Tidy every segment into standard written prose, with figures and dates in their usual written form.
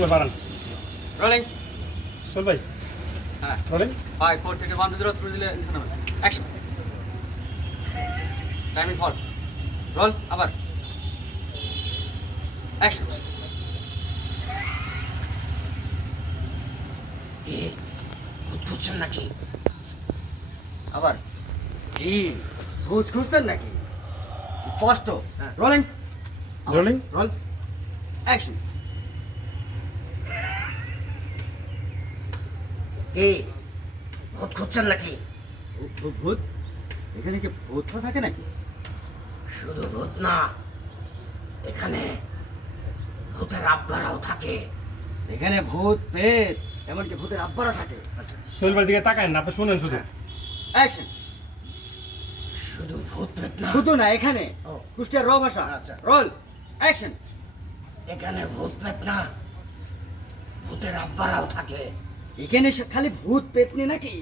চল বাড়ান রোলিং চল ভাই হ্যাঁ রোলিং 5 4 3 2 1 0 থ্রু দিলে নিচে নামে অ্যাকশন টাইমিং ফর রোল আবার অ্যাকশন কি ভূত খুঁজছেন নাকি? আবার কি ভূত খুঁজছেন নাকি স্পষ্ট রোলিং রোলিং রোল অ্যাকশন কি ভূত খুঁজছেন নাকি? ভূত এখানে কি ভূত থাকে নাকি শুধু ভূত না, এখানে ভূতের আব্বারাও থাকে। এখানে ভূত পেট এমনকি ভূতের আব্বারা থাকে সোহেল ভাইয়ের দিকে তাকায় না আপনি শুনেন শুধু অ্যাকশন শুধু ভূত পেট না, শুধু না এখানে ও। কুষ্টিয়ার র ভাষা আচ্ছা। রোল অ্যাকশন এখানে ভূত পেট না, ভূতের আব্বারাও থাকে। এখানে খালি ভূত পেতনি নাকি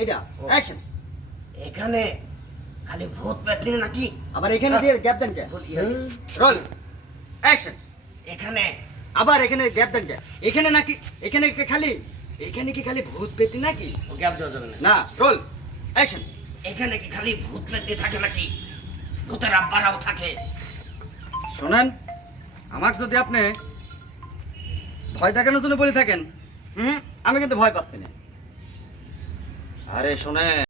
এটা ও। অ্যাকশন এখানে খালি ভূত পেটনি নাকি? আবার এখানে দিয়ে গ্যাপ দেন কে ভুল ইয়ে হয়ে গেছে। রোল অ্যাকশন এখানে আবার এখানে গ্যাপ দেন কে এখানে নাকি এখানে কি খালি ভূত পেতনি নাকি ও গ্যাপ দেওয়া যাবে না। না রোল অ্যাকশন এখানে কি খালি ভূত পেটনি থাকে নাকি? ভূতের আব্বারাও থাকে। শোনেন আমাকে যদি আপনি ভয় দেখানোর জন্য বলে থাকেন আমি কিন্তু ভয় পাচ্ছি না আরে শোনেন